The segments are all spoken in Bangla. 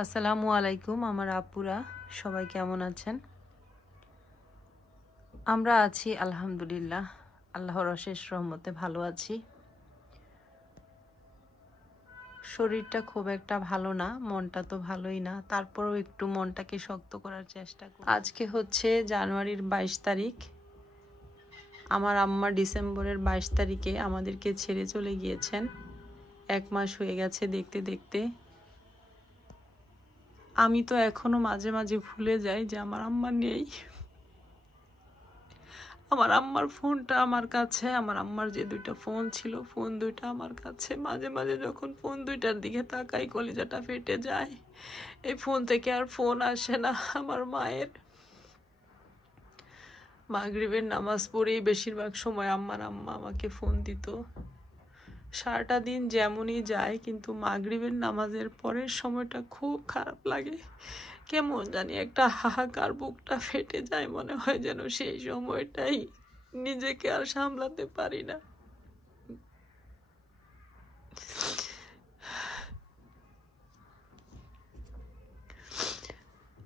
আসসালামু আলাইকুম আমার আপুরা, সবাই কেমন আছেন? আমরা আছি আলহামদুলিল্লাহ, আল্লাহর অশেষ রহমতে ভালো আছি। শরীরটা খুব একটা ভালো না, মনটা তো ভালোই না, তারপরেও একটু মনটাকে শক্ত করার চেষ্টা করি। আজকে হচ্ছে জানুয়ারির 22 তারিখ। আমার আম্মা ডিসেম্বরের 22 তারিখে আমাদেরকে ছেড়ে চলে গিয়েছেন। 1 মাস হয়ে গেছে দেখতে দেখতে। আমি তো এখনো মাঝে মাঝে ভুলে যাই যে আমার আম্মা নেই। আমার আম্মার ফোনটা আমার কাছে, আমার আম্মার যে 2টা ফোন ছিল, ফোন 2টা আমার কাছে। মাঝে মাঝে যখন ফোন 2টার দিকে তাকাই কলিজাটা ফেটে যায়। এই ফোন থেকে আর ফোন আসে না। আমার মায়ের মাগরিবের নামাজ পড়েই বেশিরভাগ সময় আম্মা আমাকে ফোন দিত। সারাটা দিন যেমনই যায়, কিন্তু মাগরিবের নামাজের পরের সময়টা খুব খারাপ লাগে। কেমন জানি একটা হাহাকার, বুকটা ফেটে যায়, মনে হয় যেন সেই সময়টাই নিজেকে আর সামলাতে পারি না।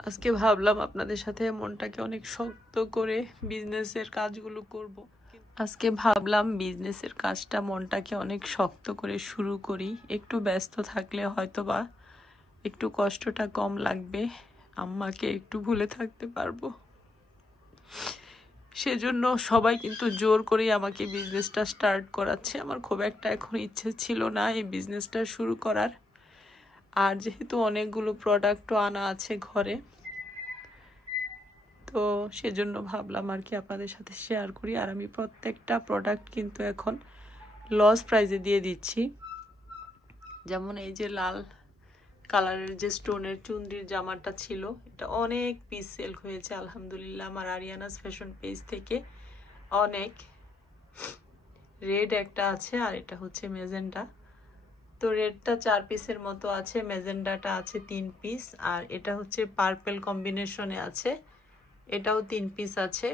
আজকে ভাবলাম আপনাদের সাথে মনটাকে অনেক শক্ত করে বিজনেসের কাজগুলো করব। আজকে ভাবলাম বিজনেসের কাজটা মনটাকে অনেক শক্ত করে শুরু করি। একটু ব্যস্ত থাকলে হয়তোবা একটু কষ্টটা কম লাগবে, আম্মাকে একটু ভুলে থাকতে পারবো। সেজন্য সবাই কিন্তু জোর করেই আমাকে বিজনেসটা স্টার্ট করাচ্ছে। আমার খুব একটা এখন ইচ্ছে ছিল না এই বিজনেসটা শুরু করার। আর যেহেতু অনেকগুলো প্রোডাক্টও আনা আছে ঘরে, তো সেজন্য ভাবলাম আর কি আপনাদের সাথে শেয়ার করি। আর আমি প্রত্যেকটা প্রোডাক্ট কিন্তু এখন লস প্রাইজে দিয়ে দিচ্ছি। যেমন এই যে লাল কালারের যে স্টোনের চুনরির জামাটা ছিল, এটা অনেক পিস সেল হয়েছে আলহামদুলিল্লাহ আমার আরিয়ানাস ফ্যাশন পেজ থেকে। অনেক রেড একটা আছে, আর এটা হচ্ছে মেজেন্ডা। তো রেডটা 4 পিসের মতো আছে, মেজেন্ডাটা আছে 3 পিস, আর এটা হচ্ছে পার্পল কম্বিনেশনে আছে, এটাও 3 পিস আছে।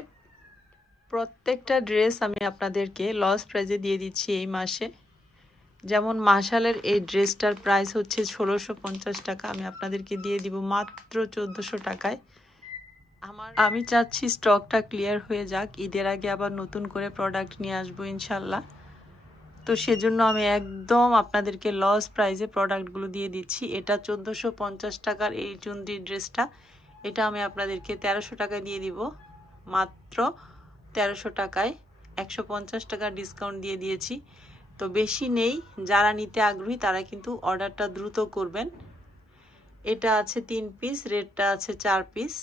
প্রত্যেকটা ড্রেস আমি আপনাদেরকে লস প্রাইজে দিয়ে দিচ্ছি এই মাসে। যেমন মাশালের এই ড্রেসটার প্রাইস হচ্ছে 1650 টাকা, আমি আপনাদেরকে দিয়ে দিব মাত্র 1400 টাকায়। আমি চাচ্ছি স্টকটা ক্লিয়ার হয়ে যাক, ঈদের আগে আবার নতুন করে প্রোডাক্ট নিয়ে আসবো ইনশাল্লাহ। তো সেজন্য আমি একদম আপনাদেরকে লস প্রাইজে প্রোডাক্টগুলো দিয়ে দিচ্ছি। এটা 1450 টাকার এই চুনরি ড্রেসটা, এটা আমি আপনাদেরকে 1300 টাকায় দিয়ে দিব, মাত্র 1300 টাকায়। 150 টাকা ডিসকাউন্ট দিয়ে দিয়েছি। তো বেশি নেই, যারা নিতে আগ্রহী তারা কিন্তু অর্ডারটা দ্রুত করবেন। এটা আছে 3 পিস, রেডটা আছে 4 পিস।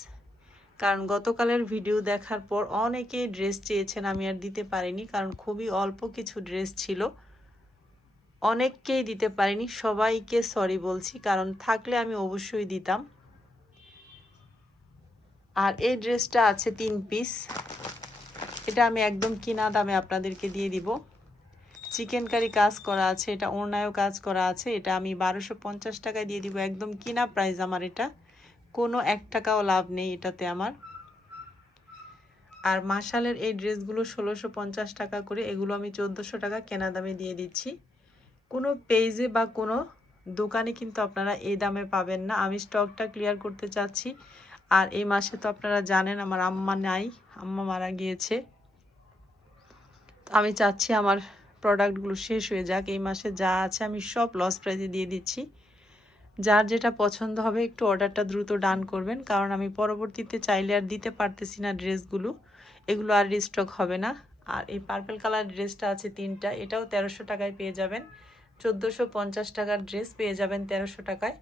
কারণ গতকালের ভিডিও দেখার পর অনেকেই ড্রেস চেয়েছেন, আমি আর দিতে পারিনি, কারণ খুবই অল্প কিছু ড্রেস ছিল। অনেককেই দিতে পারিনি, সবাইকে সরি বলছি, কারণ থাকলে আমি অবশ্যই দিতাম। আর এই ড্রেসটা আছে 3 পিস, এটা আমি একদম কিনা দামে আপনাদেরকে দিয়ে দিব। চিকেন কারি কাজ করা আছে, এটা ওড়নায়ও কাজ করা আছে, এটা আমি 1250 টাকায় দিয়ে দিব, একদম কিনা প্রাইস আমার। এটা কোনো 1 টাকাও লাভ নেই এটাতে আমার। আর মাশালের এই ড্রেসগুলো 1650 টাকা করে, এগুলো আমি 1400 টাকা কেনা দামে দিয়ে দিচ্ছি। কোনো পেজে বা কোনো দোকানে কিন্তু আপনারা এই দামে পাবেন না। আমি স্টকটা ক্লিয়ার করতে চাচ্ছি। আর এই মাসে তো আপনারা জানেন আমার আম্মা নাই, আম্মা মারা গিয়েছে। আমি চাচ্ছি আমার প্রোডাক্টগুলো শেষ হয়ে যাক। এই মাসে যা আছে আমি সব লস প্রাইজে দিয়ে দিচ্ছি। যার যেটা পছন্দ হবে একটু অর্ডারটা দ্রুত ডান করবেন, কারণ আমি পরবর্তীতে চাইলে আর দিতে পারতেছি না ড্রেসগুলো, এগুলো আর রিস্টক হবে না। আর এই পার্পল কালার ড্রেসটা আছে 3টা, এটাও 1300 টাকায় পেয়ে যাবেন। 1450 টাকার ড্রেস পেয়ে যাবেন 1300 টাকায়।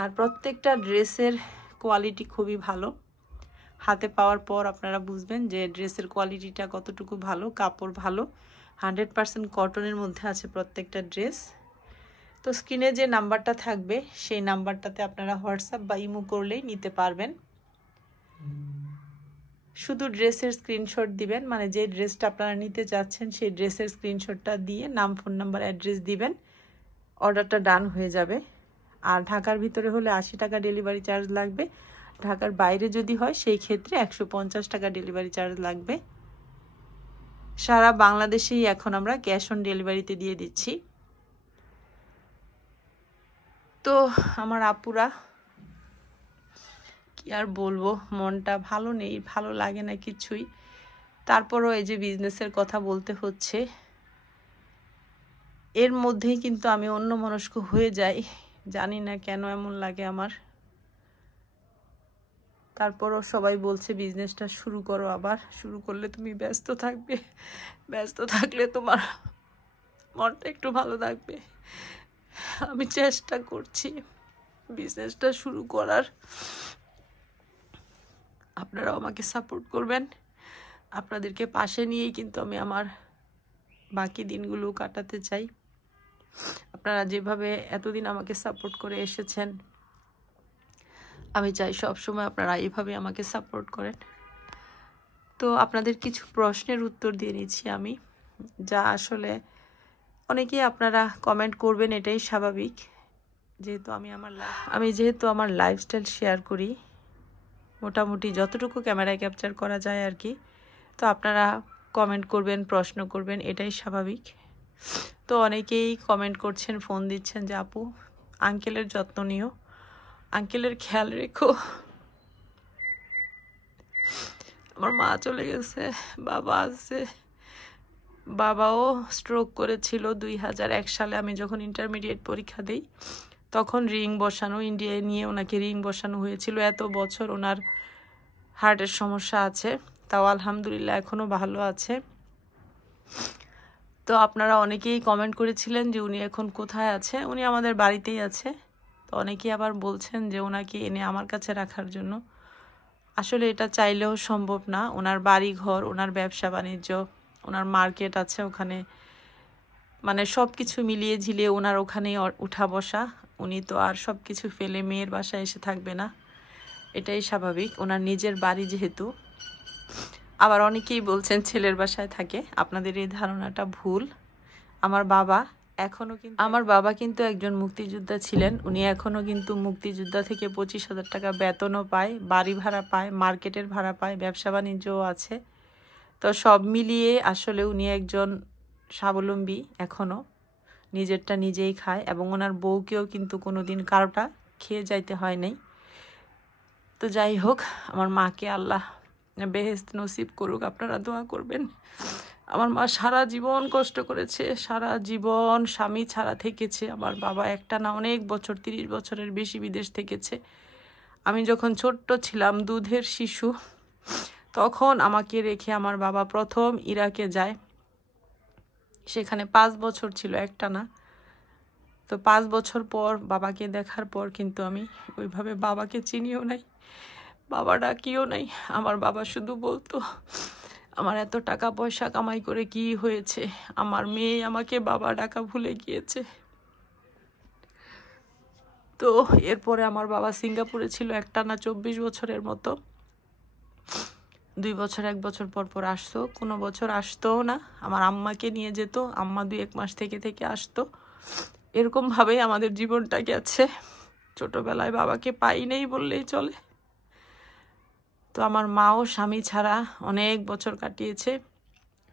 আর প্রত্যেকটা ড্রেসের কোয়ালিটি খুবই ভালো, হাতে পাওয়ার পর আপনারা বুঝবেন যে ড্রেসের কোয়ালিটিটা কতটুকু ভালো, কাপড় ভালো, 100% কটনের মধ্যে আছে প্রত্যেকটা ড্রেস। তো স্ক্রিনে যে নাম্বারটা থাকবে সেই নাম্বারটাতে আপনারা হোয়াটসঅ্যাপ বা ইমো করলেই নিতে পারবেন। শুধু ড্রেসের স্ক্রিনশট দিবেন, মানে যে ড্রেসটা আপনারা নিতে চাচ্ছেন সেই ড্রেসের স্ক্রিনশটটা দিয়ে নাম, ফোন নাম্বার, অ্যাড্রেস দিবেন, অর্ডারটা ডান হয়ে যাবে। আর ঢাকার ভিতরে হলে 80 টাকা ডেলিভারি চার্জ লাগবে, ঢাকার বাইরে যদি হয় সেই ক্ষেত্রে 150 টাকা ডেলিভারি চার্জ লাগবে। সারা বাংলাদেশেই এখন আমরা ক্যাশ অন ডেলিভারিতে দিয়ে দিচ্ছি। তো তো আমার আপুরা কি আর বলবো, মনটা ভালো নেই, ভালো লাগে না কিছুই। তারপরও এই যে বিজনেসের কথা বলতে হচ্ছে, এর মধ্যেই কিন্তু আমি অন্যমনস্ক হয়ে যাই, জানি না কেন এমন লাগে আমার। তারপরও সবাই বলছে বিজনেসটা শুরু করো, আবার শুরু করলে তুমি ব্যস্ত থাকবে, ব্যস্ত থাকলে তোমার মনটা একটু ভালো থাকবে। আমি চেষ্টা করছি বিজনেসটা শুরু করার, আপনারাও আমাকে সাপোর্ট করবেন। আপনাদেরকে পাশে নিয়েই কিন্তু আমি আমার বাকি দিনগুলো কাটাতে চাই। আপনারা যেভাবে এতদিন আমাকে সাপোর্ট করে এসেছেন, আমি চাই সবসময় আপনারা এইভাবে আমাকে সাপোর্ট করেন। তো আপনাদের কিছু প্রশ্নের উত্তর দিয়ে নিচ্ছি আমি, যা আসলে অনেকেই আপনারা কমেন্ট করবেন, এটাই স্বাভাবিক। যেহেতু যেহেতু আমার লাইফস্টাইল শেয়ার করি, মোটামুটি যতটুকু ক্যামেরায় ক্যাপচার করা যায় আর কি। তো আপনারা কমেন্ট করবেন, প্রশ্ন করবেন, এটাই স্বাভাবিক। তো অনেকেই কমেন্ট করছেন, ফোন দিচ্ছেন যে আপু আঙ্কেলের যত্ন নিও, আঙ্কেলের খেয়াল রেখো। আমার মা চলে গেছে, বাবা আছে। বাবাও স্ট্রোক করেছিল 2001 সালে, আমি যখন ইন্টারমিডিয়েট পরীক্ষা দিই তখন রিং বসানো, ইন্ডিয়ায় নিয়ে ওনাকে রিং বসানো হয়েছিল। এত বছর ওনার হার্টের সমস্যা আছে, তাও আলহামদুলিল্লাহ এখনও ভালো আছে। তো আপনারা অনেকেই কমেন্ট করেছিলেন যে উনি এখন কোথায় আছে। উনি আমাদের বাড়িতেই আছে। তো অনেকেই আবার বলছেন যে ওনাকে এনে আমার কাছে রাখার জন্য। আসলে এটা চাইলেও সম্ভব না। ওনার বাড়ি ঘর, ওনার ব্যবসা বাণিজ্য, ওনার মার্কেট আছে ওখানে, মানে সব কিছু মিলিয়ে ঝিলিয়ে ওনার ওখানেই উঠা বসা। উনি তো আর সব কিছু ফেলে মেয়ের বাসায় এসে থাকবে না, এটাই স্বাভাবিক। ওনার নিজের বাড়ি যেহেতু। আবার অনেকেই বলছেন ছেলের বাসায় থাকে, আপনাদের এই ধারণাটা ভুল। আমার বাবা কিন্তু একজন মুক্তিযোদ্ধা ছিলেন। উনি এখনও কিন্তু মুক্তিযোদ্ধা থেকে 25,000 টাকা বেতনও পায়, বাড়ি ভাড়া পায়, মার্কেটের ভাড়া পায়, ব্যবসা বাণিজ্যও আছে। তো সব মিলিয়ে আসলে উনি একজন স্বাবলম্বী, এখনও নিজেরটা নিজেই খায়, এবং ওনার বউকেও কিন্তু কোনোদিন কারোটা খেয়ে যাইতে হয় নাই। তো যাই হোক, আমার মাকে আল্লাহ বেহেশত নসিব করুক, আপনারা দোয়া করবেন। আমার মা সারা জীবন কষ্ট করেছে, সারা জীবন স্বামী ছাড়া থেকেছে। আমার বাবা একটা না অনেক বছর, 30 বছরের বেশি বিদেশ থেকেছে। আমি যখন ছোট্ট ছিলাম, দুধের শিশু, তখন আমাকে রেখে আমার বাবা প্রথম ইরাকে যায়। সেখানে 5 বছর ছিল, একটা না। তো 5 বছর পর বাবাকে দেখার পর কিন্তু আমি ওইভাবে বাবাকে চিনিও নাই, বাবা ডাকিও নাই। আমার বাবা শুধু বলতো, আমার এত টাকা পয়সা কামাই করে কি হয়েছে, আমার মেয়ে আমাকে বাবা ডাকা ভুলে গিয়েছে। তো এরপরে আমার বাবা সিঙ্গাপুরে ছিল একটানা 24 বছরের মতো। 2 বছর 1 বছর পর পর আসতো, কোনো বছর আসতোও না। আমার আম্মাকে নিয়ে যেত, আম্মা 2-1 মাস থেকে আসতো। এরকমভাবেই আমাদের জীবনটা গেছে। ছোটবেলায় বাবাকে পাই নেই বললেই চলে। তো আমার মাও স্বামী ছাড়া অনেক বছর কাটিয়েছে।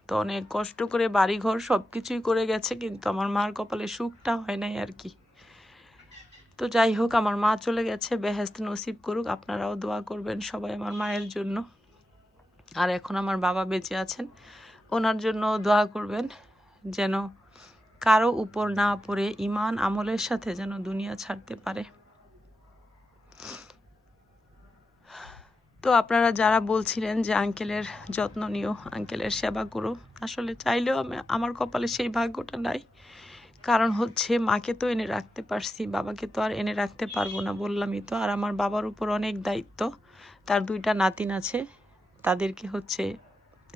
তো অনেক কষ্ট করে বাড়িঘর সব কিছুই করে গেছে, কিন্তু আমার মার কপালে সুখটা হয় নাই আর কি। তো যাই হোক, আমার মা চলে গেছে, বেহেশত নসিব করুক। আপনারাও দোয়া করবেন সবাই আমার মায়ের জন্য। আর এখন আমার বাবা বেঁচে আছেন, ওনার জন্য দোয়া করবেন যেন কারো উপর না পড়ে ঈমান আমলের সাথে যেন দুনিয়া ছাড়তে পারে। তো আপনারা যারা বলছিলেন যে আঙ্কেলের যত্ন নিও, আঙ্কেলের সেবা করো, আসলে চাইলেও আমার কপালে সেই ভাগ্যটা নাই। কারণ হচ্ছে মাকে তো এনে রাখতে পারছি, বাবাকে তো আর এনে রাখতে পারবো না, বললামই তো। আর আমার বাবার উপর অনেক দায়িত্ব, তার 2টা নাতিন আছে, তাদেরকে হচ্ছে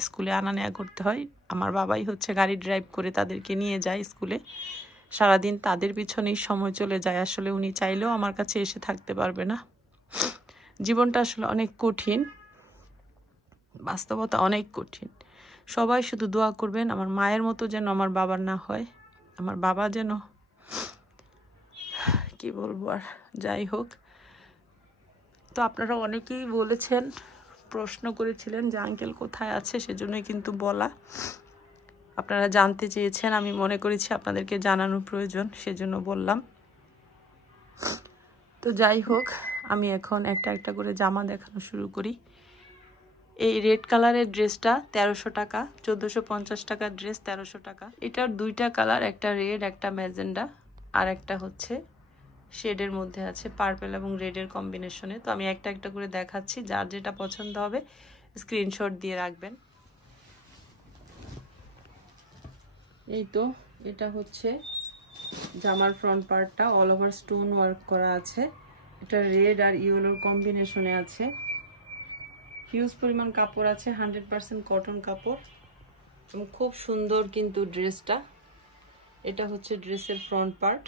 স্কুলে আনা নেওয়া করতে হয়। আমার বাবাই হচ্ছে গাড়ি ড্রাইভ করে তাদেরকে নিয়ে যায় স্কুলে। সারাদিন তাদের পিছনেই সময় চলে যায়। আসলে উনি চাইলেও আমার কাছে এসে থাকতে পারবে না। জীবনটা আসলে অনেক কঠিন, বাস্তবতা অনেক কঠিন। সবাই শুধু দোয়া করবেন আমার মায়ের মতো যেন আমার বাবার না হয়, আমার বাবা যেন, কি বলবো আর। যাই হোক, তো আপনারা অনেকেই বলেছেন, প্রশ্ন করেছিলেন যে আঙ্কেল কোথায় আছে, সেজন্যই কিন্তু বলা। আপনারা জানতে চেয়েছেন, আমি মনে করেছি আপনাদেরকে জানানো প্রয়োজন, সেজন্য বললাম। তো যাই হোক, আমি এখন একটা একটা করে জামা দেখানো শুরু করি। এই রেড কালারের ড্রেসটা 1300 টাকা, 1450 টাকার ড্রেস 1300 টাকা। এটার দুইটা কালার, একটা রেড একটা ম্যাজেন্ডা, আর একটা হচ্ছে শেডের মধ্যে আছে পার্পল এবং রেডের কম্বিনেশনে। তো আমি একটা একটা করে দেখাচ্ছি, যার যেটা পছন্দ হবে স্ক্রিনশট দিয়ে রাখবেন। এই তো এটা হচ্ছে জামার ফ্রন্ট পার্টটা, অল ওভার স্টোন ওয়ার্ক করা আছে। এটা রেড আর ইয়েলোর কম্বিনেশনে আছে। হিউজ পরিমাণ কাপড় আছে, 100% কটন কাপড় এবং খুব সুন্দর কিন্তু ড্রেসটা। এটা হচ্ছে ড্রেসের ফ্রন্ট পার্ট।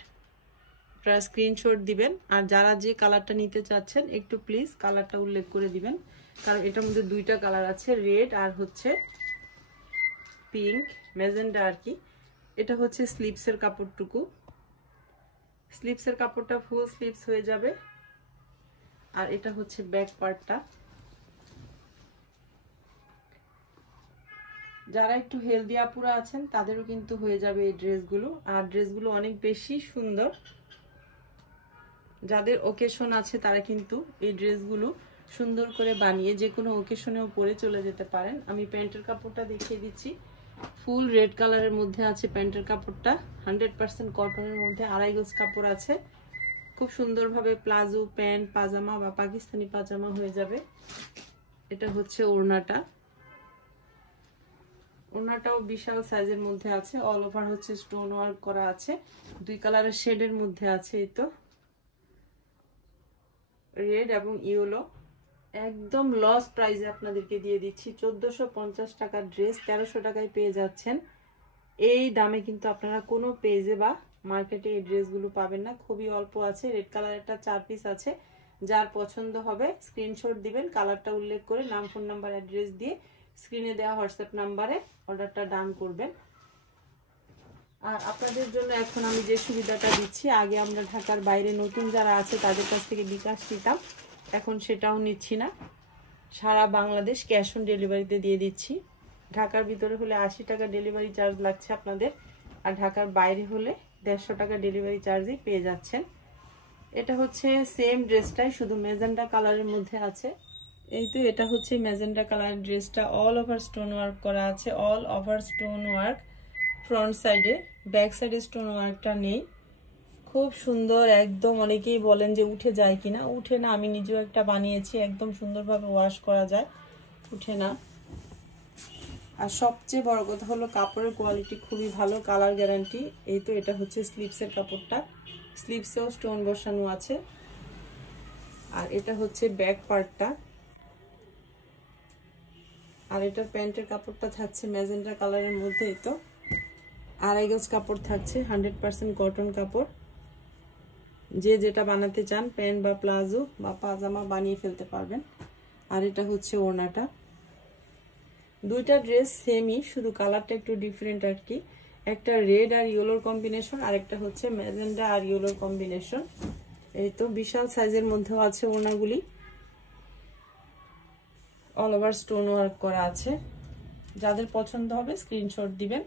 আপনারা স্ক্রিনশট দিবেন, আর যারা যে কালারটা নিতে চাচ্ছেন একটু প্লিজ কালারটা উল্লেখ করে দিবেন, কারণ এটার মধ্যে দুইটা কালার আছে, রেড আর হচ্ছে পিঙ্ক ম্যাজেন্ডা আর কি। এটা হচ্ছে স্লিভসের কাপড়টুকু, স্লিভসের কাপড়টা ফুল স্লিভস হয়ে যাবে। আর এটা হচ্ছে ব্যাক পার্টটা। যারা একটু হেলদি আপুরা আছেন তাদেরও কিন্তু হয়ে যাবে এই ড্রেসগুলো, আর ড্রেসগুলো অনেক বেশি সুন্দর। যাদের ওকেশন আছে তারা কিন্তু এই ড্রেসগুলো সুন্দর করে বানিয়ে যে কোনো ওকেশনেও পরে চলে যেতে পারেন। আমি প্যান্টের কাপড়টা দেখিয়ে দিচ্ছি। ফুল রেড কালারের মধ্যে আছে প্যান্টের কাপড়টা, 100% কটনের মধ্যে, 2.5 গজ কাপড় আছে। খুব সুন্দরভাবে প্লাজো, প্যান্ট, পাজামা বা পাকিস্তানি পাজামা হয়ে যাবে। এটা হচ্ছে ওড়নাটা, ওড়নাটাও বিশাল সাইজের মধ্যে আছে, অল ওভার হচ্ছে স্টোন ওয়ার্ক করা আছে, দুই কালারের শেডের মধ্যে আছে। এই তো রেড এবং ইয়েলো। একদম লস প্রাইসে আপনাদেরকে দিয়ে দিচ্ছি। 1450 টাকার ড্রেস 1300 টাকায় পেয়ে যাচ্ছেন। এই দামে কিন্তু আপনারা কোনো পেজে বা মার্কেটে এই ড্রেসগুলো পাবেন না, খুবই অল্প আছে। রেড কালারেরটা 4 পিস আছে, যার পছন্দ হবে স্ক্রিনশট দিবেন, কালারটা উল্লেখ করে নাম, ফোন নাম্বার, অ্যাড্রেস দিয়ে স্ক্রিনে দেওয়া হোয়াটসঅ্যাপ নাম্বারে অর্ডারটা ডান করবেন। আর আপনাদের জন্য এখন আমি যে সুবিধাটা দিচ্ছি, আগে আমরা ঢাকার বাইরে নতুন যারা আছে তাদের কাছ থেকে বিকাশ নিতাম, এখন সেটাও নিচ্ছি না। সারা বাংলাদেশ ক্যাশ অন ডেলিভারিতে দিয়ে দিচ্ছি। ঢাকার ভিতরে হলে 80 টাকা ডেলিভারি চার্জ লাগছে আপনাদের, আর ঢাকার বাইরে হলে 150 টাকা ডেলিভারি চার্জই পেয়ে যাচ্ছেন। এটা হচ্ছে সেম ড্রেসটাই, শুধু ম্যাজেন্ডা কালারের মধ্যে আছে। এই তো এটা হচ্ছে ম্যাজেন্ডা কালার ড্রেসটা, অল ওভার স্টোন ওয়ার্ক করা আছে, all over stone work front সাইডে, ব্যাক সাইডে স্টোন ওয়ার্কটা নেই। খুব সুন্দর একদম। অনেকেই বলেন যে উঠে যায় কিনা, উঠে না। আমি নিজেও একটা বানিয়েছি, একদম সুন্দরভাবে ওয়াশ করা যায়, উঠে না। আর সবচেয়ে বড় কথা হলো কাপড়ের কোয়ালিটি খুবই ভালো, কালার গ্যারান্টি। এই তো এটা হচ্ছে স্লিভসের কাপড়টা, স্লিভসেও স্টোন বসানো আছে। আর এটা হচ্ছে ব্যাক পার্টটা। আর এটার প্যান্টের কাপড়টা থাকছে ম্যাজেন্ডা কালারের মধ্যে। এই তো 2.5 গজ কাপড় থাকছে, 100% কটন কাপড়। যে যেটা বানাতে চান প্যান্ট বা প্লাজো বা পাজামা বানিয়ে ফেলতে পারবেন। আর এটা হচ্ছে ওড়নাটা। দুইটা ড্রেস সেমই, শুধু কালারটা একটু ডিফারেন্ট আর কি। একটা রেড আর ইয়েলোর কম্বিনেশন, আর একটা হচ্ছে ম্যাজেন্ডা আর ইয়েলোর কম্বিনেশন। এই তো বিশাল সাইজের মধ্যেও আছে ওড়নাগুলি, অল ওভার স্টোন ওয়ার্ক করা আছে। যাদের পছন্দ হবে স্ক্রিনশট দিবেন,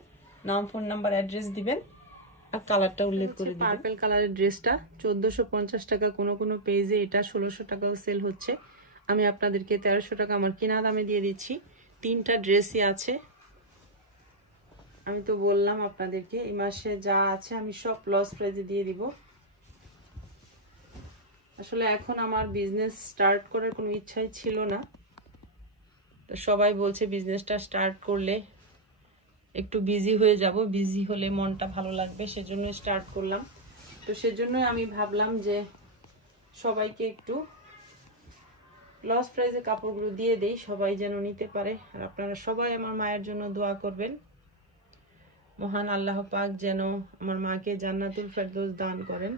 নাম, ফোন নাম্বার, অ্যাড্রেস দিবেন, আর কালারটা উল্লেখ করে দিবেন। পার্পল কালারের ড্রেসটা 1450 টাকা, কোনো কোনো পেজে এটা 1600 টাকাও সেল হচ্ছে। আমি আপনাদেরকে 1300 টাকা আমার কিনা দামে দিয়ে দিচ্ছি। 3টা ড্রেসই আছে। আমি তো বললাম আপনাদেরকে এই মাসে যা আছে আমি সব লস প্রাইজে দিয়ে দিব। আসলে এখন আমার বিজনেস স্টার্ট করার কোনো ইচ্ছাই ছিল না, তো সবাই বলছে বিজনেসটা স্টার্ট করলে একটু বিজি হয়ে যাব, বিজি হলে মনটা ভালো লাগবে, সেজন্য স্টার্ট করলাম। তো সেজন্য আমি ভাবলাম যে সবাইকে একটু লস প্রাইজে কাপড়গুলো দিয়ে দেই, সবাই যেন নিতে পারে। আর আপনারা সবাই আমার মায়ের জন্য দোয়া করবেন, মহান আল্লাহ পাক যেন আমার মাকে জান্নাতুল ফেরদৌস দান করেন।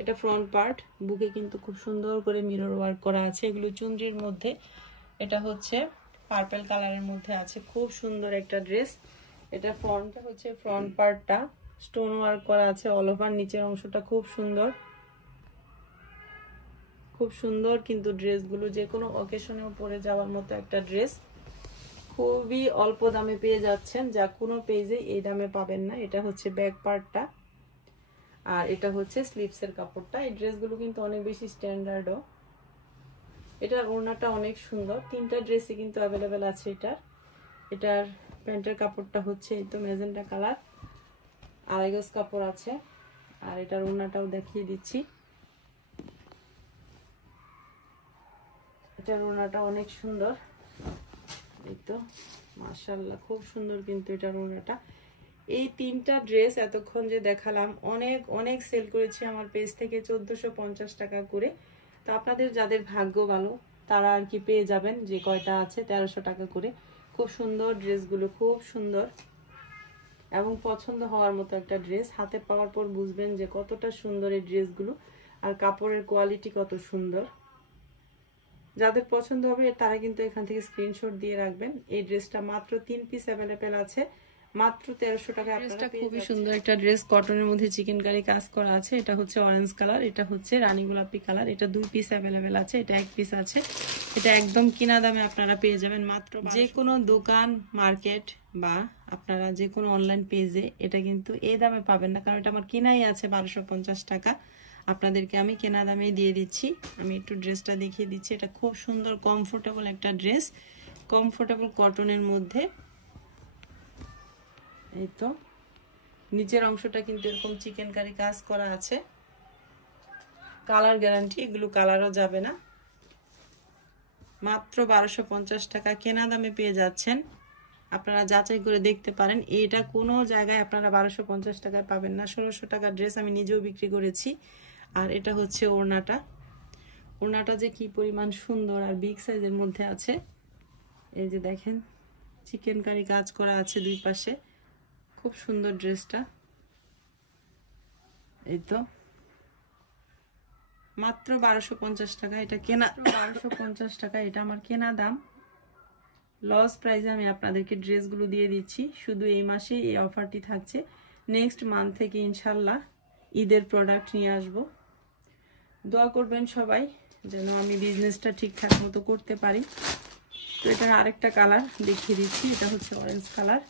এটা ফ্রন্ট পার্ট, বুকে কিন্তু খুব সুন্দর করে মিরর ওয়ার্ক করা আছে, এগুলো চুনরির মধ্যে। এটা হচ্ছে পার্পল কালারের মধ্যে আছে, খুব সুন্দর একটা ড্রেস। এটা ফ্রন্টটা হচ্ছে ফ্রন্ট পার্টটা স্টোন ওয়ার্ক করা আছে অল ওভার, নিচের অংশটা খুব সুন্দর, খুব সুন্দর। কিন্তু ড্রেসগুলো যে কোনো অকেশনেও পরে যাওয়ার মতো একটা ড্রেস, খুবই অল্প দামে পেয়ে যাচ্ছেন, যা কোনো পেজে এই দামে পাবেন না। এটা হচ্ছে ব্যাক পার্টটা। আর এটা হচ্ছে স্লিভসের কাপড়টা। এই ড্রেসগুলো কিন্তু অনেক বেশি স্ট্যান্ডার্ডও। এটার ওড়নাটা অনেক সুন্দর, 3টা ড্রেসই কিন্তু অ্যাভেলেবেল আছে এটার প্যান্টের কাপড়টা হচ্ছে এই তো ম্যাজেন্টা কালার, আড়াই গজ কাপড় আছে। আর এটার ওড়নাটাও দেখিয়ে দিচ্ছি, এটার ওড়নাটা অনেক সুন্দর, এই তো মাশাআল্লাহ খুব সুন্দর কিন্তু এটার ওড়নাটা। এই 3টা ড্রেস এতক্ষণ যে দেখালাম অনেক অনেক সেল করেছি আমার পেজ থেকে 1450 টাকা করে। তো আপনাদের যাদের ভাগ্য ভালো তারা আর কি পেয়ে যাবেন, যে কয়টা আছে 1300 টাকা করে। খুব সুন্দর ড্রেসগুলো, খুব সুন্দর এবং পছন্দ হওয়ার মতো একটা ড্রেস। হাতে পাওয়ার পর বুঝবেন যে কতটা সুন্দর এই ড্রেসগুলো আর কাপড়ের কোয়ালিটি কত সুন্দর। যাদের পছন্দ হবে তারা কিন্তু এখান থেকে স্ক্রিনশট দিয়ে রাখবেন। এই ড্রেসটা মাত্র 3 পিস অ্যাভেলেবেল আছে, মাত্র 1300 টাকা। ড্রেসটা খুবই সুন্দর একটা ড্রেস, কটনের মধ্যে চিকেন কারি কাজ করা আছে। এটা হচ্ছে অরেঞ্জ কালার, এটা হচ্ছে রানী গোলাপি কালার। এটা 2 পিস অ্যাভেলেবেল আছে, এটা 1 পিস আছে। এটা একদম কিনা দামে আপনারা পেয়ে যাবেন মাত্র। যে কোনো দোকান, মার্কেট বা আপনারা যে কোনো অনলাইন পেজে এটা কিন্তু এই দামে পাবেন না, কারণ এটা আমার কিনাই আছে 1250 টাকা। আপনাদেরকে আমি কেনা দামে দিয়ে দিচ্ছি। আমি একটু ড্রেসটা দেখিয়ে দিচ্ছি। এটা খুব সুন্দর কমফোর্টেবল একটা ড্রেস, কমফোর্টেবল কটনের মধ্যে। এই তো নিচের অংশটা কিন্তু এরকম চিকেন কারি কাজ করা আছে, কালার গ্যারান্টি, এগুলো কালারও যাবে না। মাত্র 1250 টাকা কেনা দামে পেয়ে যাচ্ছেন। আপনারা যাচাই করে দেখতে পারেন, এটা কোনো জায়গায় আপনারা 1250 টাকায় পাবেন না। 1600 টাকার ড্রেস আমি নিজেও বিক্রি করেছি। আর এটা হচ্ছে ওড়নাটা, ওড়নাটা যে কি পরিমাণ সুন্দর আর বিগ সাইজের মধ্যে আছে। এই যে দেখেন চিকেন কারি কাজ করা আছে দুই পাশে, খুব সুন্দর ড্রেসটা। এই তো মাত্র 1250 টাকা এটা কেনা, 1250 টাকা এটা আমার কেনা দাম। লস প্রাইসে আমি আপনাদেরকে ড্রেসগুলো দিয়ে দিচ্ছি। শুধু এই মাসে এই অফারটি থাকছে, নেক্সট মান্থ থেকে ইনশাল্লাহ ঈদের প্রোডাক্ট নিয়ে আসব। দোয়া করবেন সবাই যেন আমি বিজনেসটা ঠিকঠাক মতো করতে পারি। তো এটার আরেকটা কালার দেখিয়ে দিচ্ছি, এটা হচ্ছে অরেঞ্জ কালার।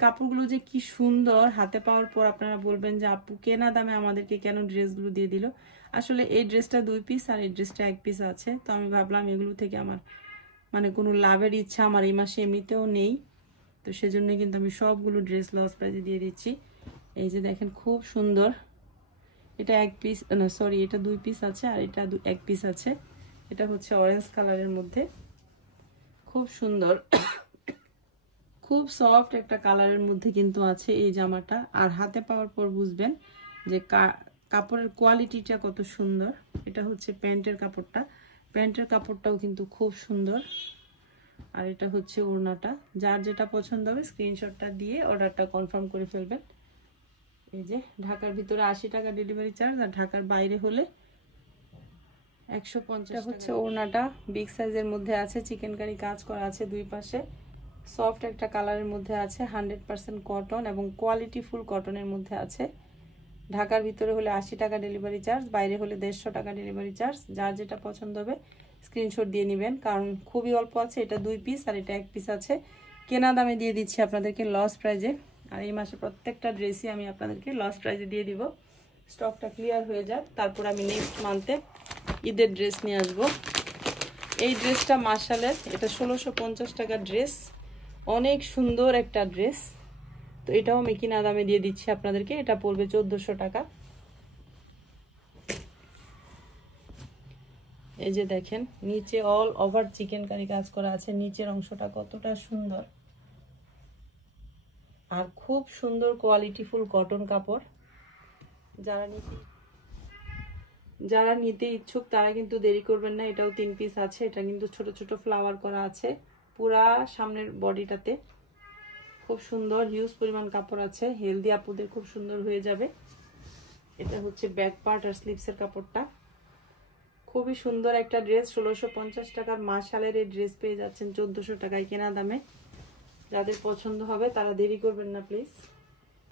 কাপড়গুলো যে কি সুন্দর, হাতে পাওয়ার পর আপনারা বলবেন যে আপু কেনা দামে আমাদেরকে কেন ড্রেসগুলো দিয়ে দিল। আসলে এই ড্রেসটা 2 পিস আর এই ড্রেসটা 1 পিস আছে। তো আমি ভাবলাম এগুলো থেকে আমার মানে কোনো লাভের ইচ্ছা আমার এই মাসে এমনিতেও নেই, তো সেজন্য কিন্তু আমি সবগুলো ড্রেস লস প্রাইসে দিয়ে দিচ্ছি। এই যে দেখেন খুব সুন্দর, এটা 1 পিস না সরি, এটা 2 পিস আছে আর এটা 1 পিস আছে। এটা হচ্ছে অরেঞ্জ কালারের মধ্যে, খুব সুন্দর, খুব সফট একটা কালারের মধ্যে কিন্তু আছে এই জামাটা। আর হাতে পাওয়ার পর বুঝবেন যে কাপড়ের কোয়ালিটিটা কত সুন্দর। এটা হচ্ছে প্যান্টের কাপড়টা, প্যান্টের কাপড়টাও কিন্তু খুব সুন্দর। আর এটা হচ্ছে ওড়নাটা। যার যেটা পছন্দ হবে স্ক্রিনশটটা দিয়ে অর্ডারটা কনফার্ম করে ফেলবেন। এই যে ঢাকার ভিতরে 80 টাকা ডেলিভারি চার্জ, আর ঢাকার বাইরে হলে 150 হচ্ছে। ওড়নাটা বিগ সাইজের মধ্যে আছে, চিকেন কারি কাজ করা আছে দুই পাশে, সফট একটা কালারের মধ্যে আছে, 100% কটন এবং কোয়ালিটি ফুল কটনের মধ্যে আছে। ঢাকার ভিতরে হলে 80 টাকা ডেলিভারি চার্জ, বাইরে হলে 150 টাকা ডেলিভারি চার্জ। যার যেটা পছন্দ হবে স্ক্রিনশট দিয়ে নেবেন, কারণ খুবই অল্প আছে। এটা 2 পিস আর এটা 1 পিস আছে। কেনা দামে দিয়ে দিচ্ছি আপনাদেরকে লস প্রাইজে। আর এই মাসে প্রত্যেকটা ড্রেসই আমি আপনাদেরকে লস প্রাইজে দিয়ে দিব। স্টকটা ক্লিয়ার হয়ে যাক, তারপর আমি নেক্সট মান্থে ঈদের ড্রেস নিয়ে আসবো। এই ড্রেসটা মার্শালের, এটা 1650 টাকার ড্রেস, অনেক সুন্দর একটা ড্রেস। তো এটাও আমি কিনা দামে দিয়ে দিচ্ছি আপনাদেরকে, এটা পড়বে 1400 টাকা। এই যে দেখেন নিচে অল ওভার চিকেন কারি কাজ করা আছে, নিচের অংশটা কতটা সুন্দর আর খুব সুন্দর কোয়ালিটি ফুল কটন কাপড়। যারা নিতে ইচ্ছুক তারা কিন্তু দেরি করবেন না। এটাও 3 পিস আছে, এটা কিন্তু ছোট ছোট ফ্লাওয়ার করা আছে পুরা সামনের বডিটাতে, খুব সুন্দর হিউজ পরিমাণ কাপড় আছে। হেলদি আপুদের খুব সুন্দর হয়ে যাবে। এটা হচ্ছে ব্যাক পার্ট আর স্লিভসের কাপড়টা, খুবই সুন্দর একটা ড্রেস। 1650 টাকার মার্শালের এই ড্রেস পেয়ে যাচ্ছেন 1400 টাকায় কেনা দামে। যাদের পছন্দ হবে তারা দেরি করবেন না প্লিজ,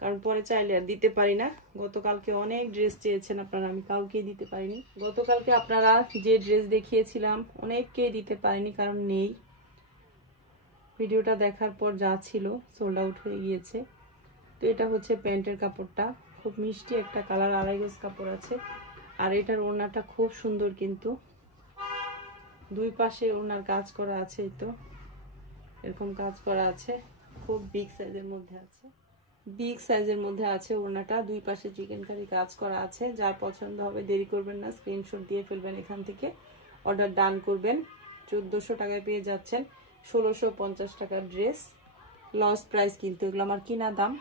কারণ পরে চাইলে আর দিতে পারি না। গতকালকে অনেক ড্রেস চেয়েছেন আপনারা, আমি কাউকেই দিতে পারিনি। গতকালকে আপনারা যে ড্রেস দেখিয়েছিলাম অনেককেই দিতে পারিনি, কারণ নেই। ভিডিওটা দেখার পর যা ছিল সোল্ড আউট হয়ে গিয়েছে। তো এটা হচ্ছে প্যান্টের কাপড়টা, খুব মিষ্টি একটা কালার, আড়াই গজ কাপড় আছে। আর এটার ওড়নাটা খুব সুন্দর, কিন্তু দুই পাশে ওড়নার কাজ করা আছে, এই তো এরকম কাজ করা আছে, খুব বিগ সাইজের মধ্যে আছে, বিগ সাইজের মধ্যে আছে ওড়নাটা, দুই পাশে চিকেন কারি কাজ করা আছে। যার পছন্দ হবে দেরি করবেন না, স্ক্রিনশট দিয়ে ফেলবেন, এখান থেকে অর্ডার ডান করবেন। 1400 টাকায় পেয়ে যাচ্ছেন 1650 টাকার ড্রেস, লস প্রাইস কিন্তু এগুলো আমার কিনা দাম।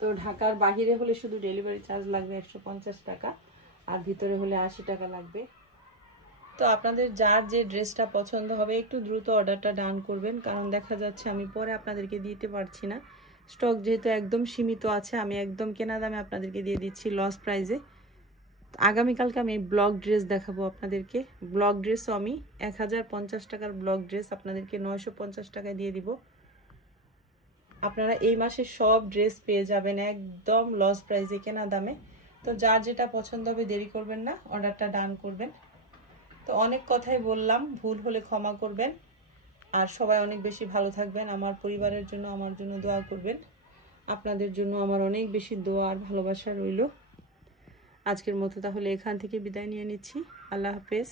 তো ঢাকার বাহিরে হলে শুধু ডেলিভারি চার্জ লাগবে 150 টাকা, আর ভিতরে হলে 80 টাকা লাগবে। তো আপনাদের যার যে ড্রেসটা পছন্দ হবে একটু দ্রুত অর্ডারটা ডান করবেন, কারণ দেখা যাচ্ছে আমি পরে আপনাদেরকে দিতে পারছি না, স্টক যেহেতু একদম সীমিত আছে। আমি একদম কেনা দামে আপনাদেরকে দিয়ে দিচ্ছি লস প্রাইজে। আগামীকালকে আমি ব্লক ড্রেস দেখাবো আপনাদেরকে। ব্লক ড্রেসও আমি 1050 টাকার ব্লক ড্রেস আপনাদেরকে 950 টাকায় দিয়ে দিব। আপনারা এই মাসে সব ড্রেস পেয়ে যাবেন একদম লস প্রাইজে, কেনা দামে। তো যার যেটা পছন্দ হবে দেরি করবেন না, অর্ডারটা ডান করবেন। তো অনেক কথাই বললাম, ভুল হলে ক্ষমা করবেন। আর সবাই অনেক বেশি ভালো থাকবেন, আমার পরিবারের জন্য আমার জন্য দোয়া করবেন। আপনাদের জন্য আমার অনেক বেশি দোয়া আর ভালোবাসা রইল। আজকের মতো তাহলে এখান থেকে বিদায় নিয়ে নিচ্ছি। আল্লাহ হাফেজ।